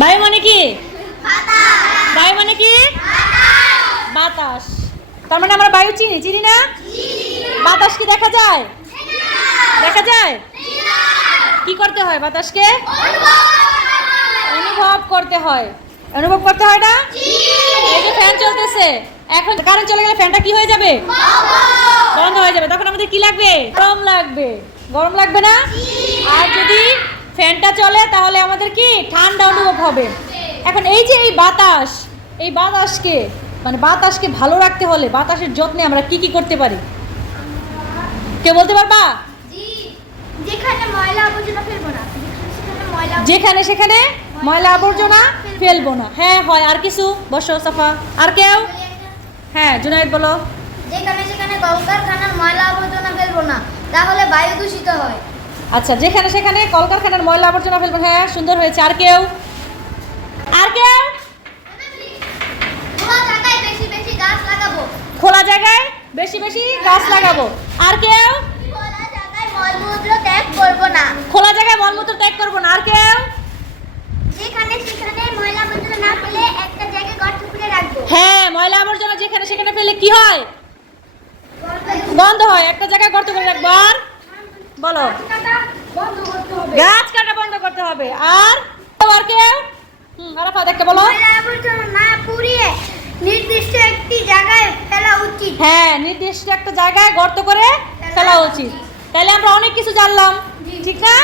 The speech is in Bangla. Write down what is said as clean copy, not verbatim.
বায়ু মানে কি? বায়ু মানে কি? বাতাস। তার মানে আমরা বায়ু চিনি, চিনি না? বাতাস কি দেখা যায়? দেখা যায়? কি করতে হয় বাতাসকে? অনুভব করতে হয়। অনুভব করতে হয় না? এই যে ফ্যান চলতেছে, এখন কারেন্ট চলে গেলে ফ্যানটা কি হয়ে যাবে? বন্ধ হয়ে যাবে। তখন আমাদের কি লাগবে? গরম লাগবে। গরম লাগবে না? আর যদি ফ্যানটা চলে তাহলে আমাদের কি ঠান্ডা অনুভব হবে। এখন এই যে এই বাতাস, এই বাতাসকে মানে বাতাসকে ভালো রাখতে হলে বাতাসের যত্নে আমরা কি কি করতে পারি? কে বলতে পারবা? যেখানে ময়লা আবর্জনা ফেলবো না, যেখানে সেখানে ময়লা আবর্জনা ফেলবো না। হ্যাঁ হয়। আর কিছু? বসো সাফা। আর কেউ? হ্যাঁ জুনায়েদ বলো। যেখানে সেখানে কলকারখানার ময়লা আবর্জনা ফেলবো না, তাহলে বায়ু দূষিত হয়। আচ্ছা, যেখানে সেখানে কলকারখানার ময়লা আবর্জনা ফেলবো। হ্যাঁ সুন্দর হয়েছে। আর কেউ? আর কেউ? খোলা জায়গায় বেশি বেশি গাছ লাগাবো। খোলা জায়গায় বেশি বেশি গাছ লাগাবো। আর কেউ? খোলা জায়গায় মলমূত্র ত্যাগ করবো না। খোলা জায়গায় মলমূত্র ত্যাগ করবো না। আর কেউ? যেখানে সেখানে ময়লা আবর্জনা না ফেলে একটা জায়গায় গর্ত করে রাখবো। হ্যাঁ, ময়লা আবর্জনা যেখানে সেখানে ফেলে কি হয়? গন্ধ হয়। একটা জায়গায় গর্ত করে রাখবো। আর বলো। গাছ কাটা বন্ধ করতে হবে। আর আর কেউ? আরাফাত একটা বলো। ময়লা আবর্জনা না পুড়িয়ে নির্দিষ্ট একটি জায়গায় ফেলা উচিত। হ্যাঁ, নির্দিষ্ট একটা জায়গায় গর্ত করে ফেলা উচিত। তাহলে আমরা অনেক কিছু জানলাম, ঠিক না?